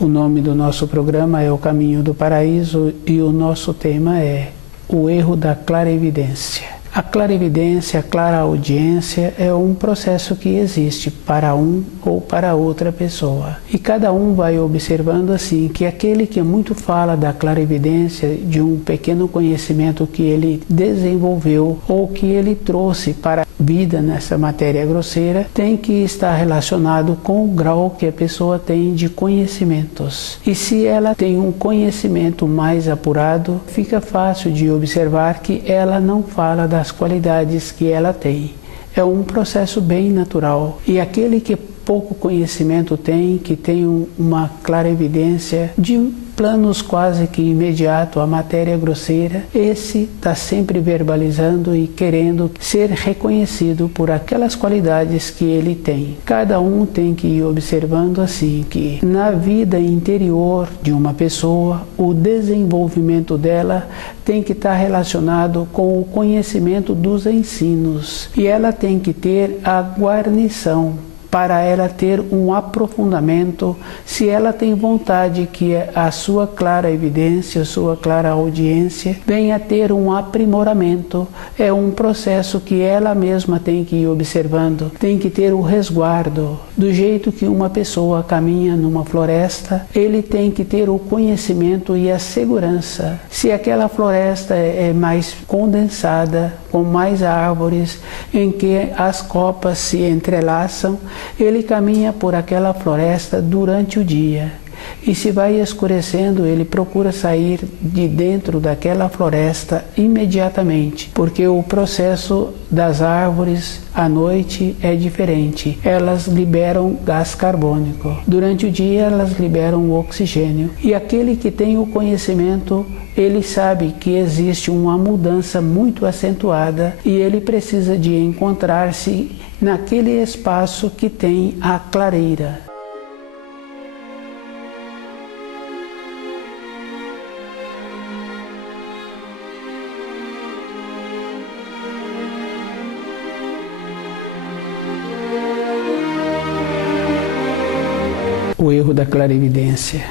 O nome do nosso programa é O Caminho do Paraíso e o nosso tema é o erro da clarividência. A clarividência, a clareaudiência é um processo que existe para um ou para outra pessoa. E cada um vai observando assim que aquele que muito fala da clarividência, de um pequeno conhecimento que ele desenvolveu ou que ele trouxe para a vida nessa matéria grosseira, tem que estar relacionado com o grau que a pessoa tem de conhecimentos. E se ela tem um conhecimento mais apurado, fica fácil de observar que ela não fala das qualidades que ela tem. É um processo bem natural. E aquele que pouco conhecimento tem, que tem uma clarividência de planos quase que imediato, a matéria grosseira, esse está sempre verbalizando e querendo ser reconhecido por aquelas qualidades que ele tem. Cada um tem que ir observando assim que na vida interior de uma pessoa, o desenvolvimento dela tem que estar relacionado com o conhecimento dos ensinos. E ela tem que ter a guarnição para ela ter um aprofundamento, se ela tem vontade que a sua clara evidência, a sua clara audiência venha a ter um aprimoramento. É um processo que ela mesma tem que ir observando, tem que ter o resguardo. Do jeito que uma pessoa caminha numa floresta, ele tem que ter o conhecimento e a segurança. Se aquela floresta é mais condensada, com mais árvores, em que as copas se entrelaçam, ele caminha por aquela floresta durante o dia. E se vai escurecendo, ele procura sair de dentro daquela floresta imediatamente, porque o processo das árvores à noite é diferente. Elas liberam gás carbônico. Durante o dia, elas liberam o oxigênio. E aquele que tem o conhecimento, ele sabe que existe uma mudança muito acentuada e ele precisa de encontrar-se naquele espaço que tem a clareira. O erro da clarividência.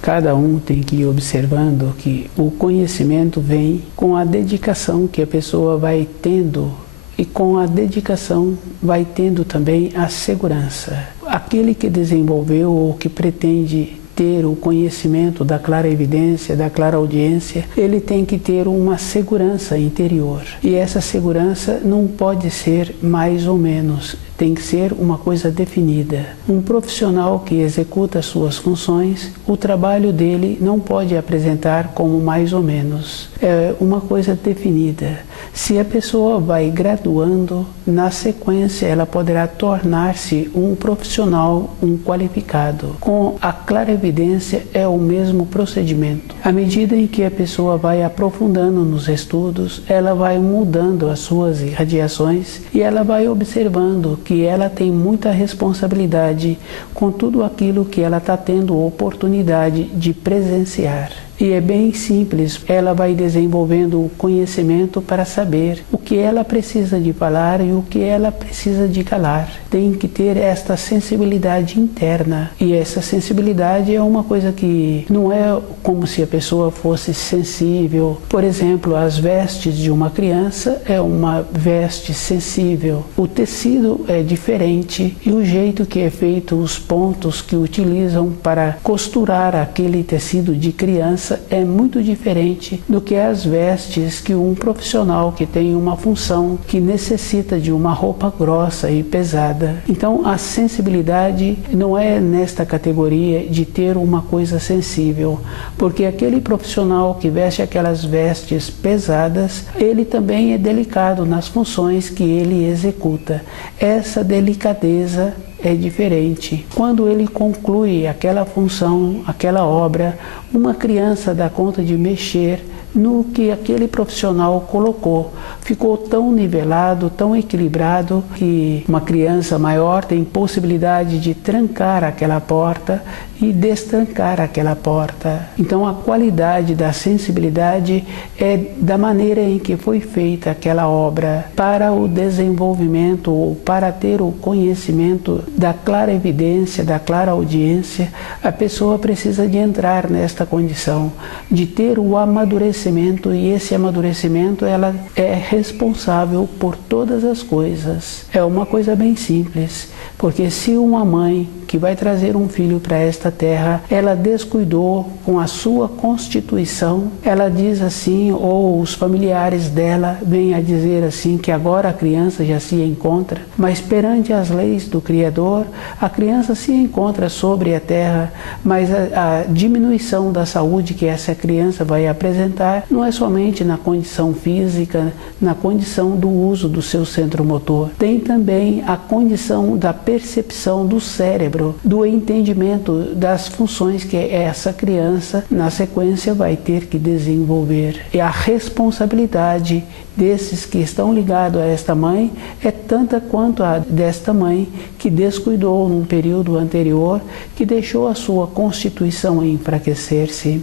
Cada um tem que ir observando que o conhecimento vem com a dedicação que a pessoa vai tendo e com a dedicação vai tendo também a segurança. Aquele que desenvolveu ou que pretende ter o conhecimento da clarevidência, da clareaudiência, ele tem que ter uma segurança interior. E essa segurança não pode ser mais ou menos, tem que ser uma coisa definida. Um profissional que executa suas funções, o trabalho dele não pode apresentar como mais ou menos. É uma coisa definida. Se a pessoa vai graduando, na sequência ela poderá tornar-se um profissional, um qualificado. Com a clarevidência é o mesmo procedimento. À medida em que a pessoa vai aprofundando nos estudos, ela vai mudando as suas irradiações e ela vai observando que ela tem muita responsabilidade com tudo aquilo que ela está tendo oportunidade de presenciar. E é bem simples, ela vai desenvolvendo o conhecimento para saber o que ela precisa de falar e o que ela precisa de calar. Tem que ter esta sensibilidade interna. E essa sensibilidade é uma coisa que não é como se a pessoa fosse sensível. Por exemplo, as vestes de uma criança é uma veste sensível. O tecido é diferente e o jeito que é feito, os pontos que utilizam para costurar aquele tecido de criança é muito diferente do que as vestes que um profissional que tem uma função que necessita de uma roupa grossa e pesada. Então a sensibilidade não é nesta categoria de ter uma coisa sensível, porque aquele profissional que veste aquelas vestes pesadas, ele também é delicado nas funções que ele executa. Essa delicadeza é diferente. Quando ele conclui aquela função, aquela obra, uma criança dá conta de mexer no que aquele profissional colocou. Ficou tão nivelado, tão equilibrado, que uma criança maior tem possibilidade de trancar aquela porta e destrancar aquela porta. Então a qualidade da sensibilidade é da maneira em que foi feita aquela obra. Para o desenvolvimento ou para ter o conhecimento da clarevidência, da clareaudiência, a pessoa precisa de entrar nesta condição, de ter o amadurecimento, e esse amadurecimento ela é responsável por todas as coisas. É uma coisa bem simples, porque se uma mãe que vai trazer um filho para esta terra, ela descuidou com a sua constituição, ela diz assim, ou os familiares dela vêm a dizer assim, que agora a criança já se encontra, mas perante as leis do Criador, a criança se encontra sobre a terra, mas a diminuição da saúde que essa criança vai apresentar não é somente na condição física, na condição do uso do seu centro motor, tem também a condição da percepção do cérebro, do entendimento das funções que essa criança, na sequência, vai ter que desenvolver. E a responsabilidade desses que estão ligados a esta mãe é tanta quanto a desta mãe que descuidou num período anterior, que deixou a sua constituição enfraquecer-se.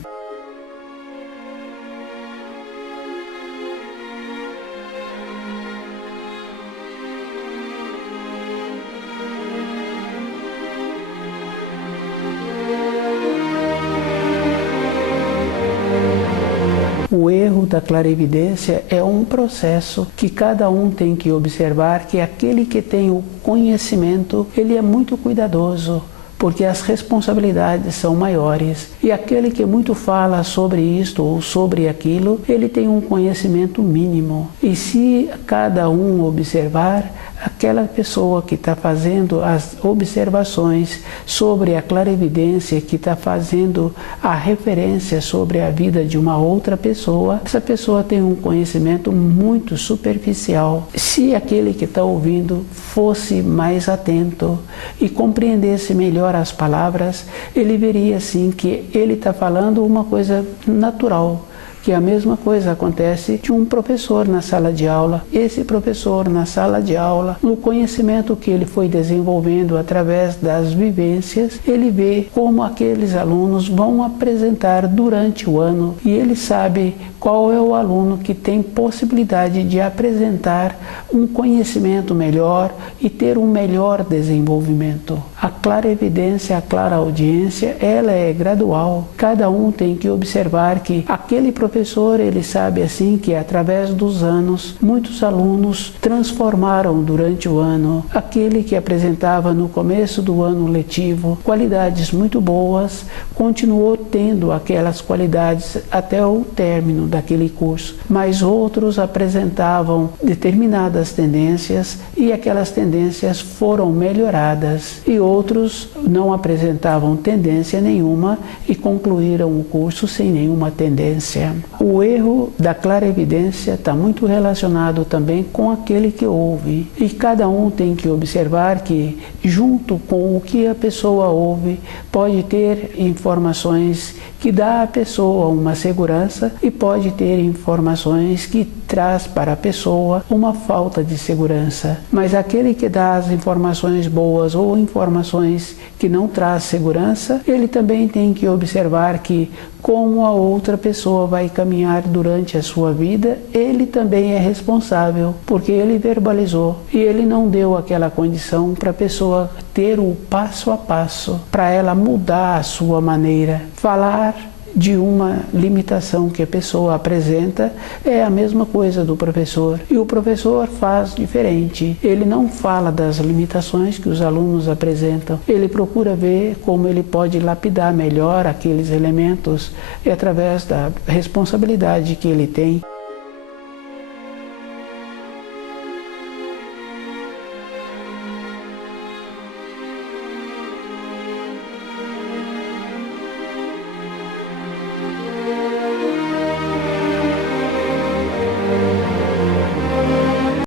O erro da clarevidência é um processo que cada um tem que observar, que aquele que tem o conhecimento, ele é muito cuidadoso, porque as responsabilidades são maiores. E aquele que muito fala sobre isto ou sobre aquilo, ele tem um conhecimento mínimo. E se cada um observar, aquela pessoa que está fazendo as observações sobre a clarevidência, que está fazendo a referência sobre a vida de uma outra pessoa, essa pessoa tem um conhecimento muito superficial. Se aquele que está ouvindo fosse mais atento e compreendesse melhor as palavras, ele veria assim que ele está falando uma coisa natural, que a mesma coisa acontece de um professor na sala de aula. Esse professor na sala de aula, no conhecimento que ele foi desenvolvendo através das vivências, ele vê como aqueles alunos vão apresentar durante o ano e ele sabe qual é o aluno que tem possibilidade de apresentar um conhecimento melhor e ter um melhor desenvolvimento. A clarevidência, a clareaudiência, ela é gradual. Cada um tem que observar que aquele professor, ele sabe assim que através dos anos, muitos alunos transformaram durante o ano. Aquele que apresentava no começo do ano letivo qualidades muito boas, continuou tendo aquelas qualidades até o término daquele curso, mas outros apresentavam determinadas tendências e aquelas tendências foram melhoradas, e outros não apresentavam tendência nenhuma e concluíram o curso sem nenhuma tendência. O erro da clarevidência está muito relacionado também com aquele que ouve, e cada um tem que observar que, junto com o que a pessoa ouve, pode ter informações que dá à pessoa uma segurança e pode ter informações que traz para a pessoa uma falta de segurança. Mas aquele que dá as informações boas ou informações que não traz segurança, ele também tem que observar que, como a outra pessoa vai caminhar durante a sua vida, ele também é responsável, porque ele verbalizou e ele não deu aquela condição para a pessoa ter o passo a passo, para ela mudar a sua maneira. Falar de uma limitação que a pessoa apresenta é a mesma coisa do professor, e o professor faz diferente. Ele não fala das limitações que os alunos apresentam, ele procura ver como ele pode lapidar melhor aqueles elementos, e através da responsabilidade que ele tem.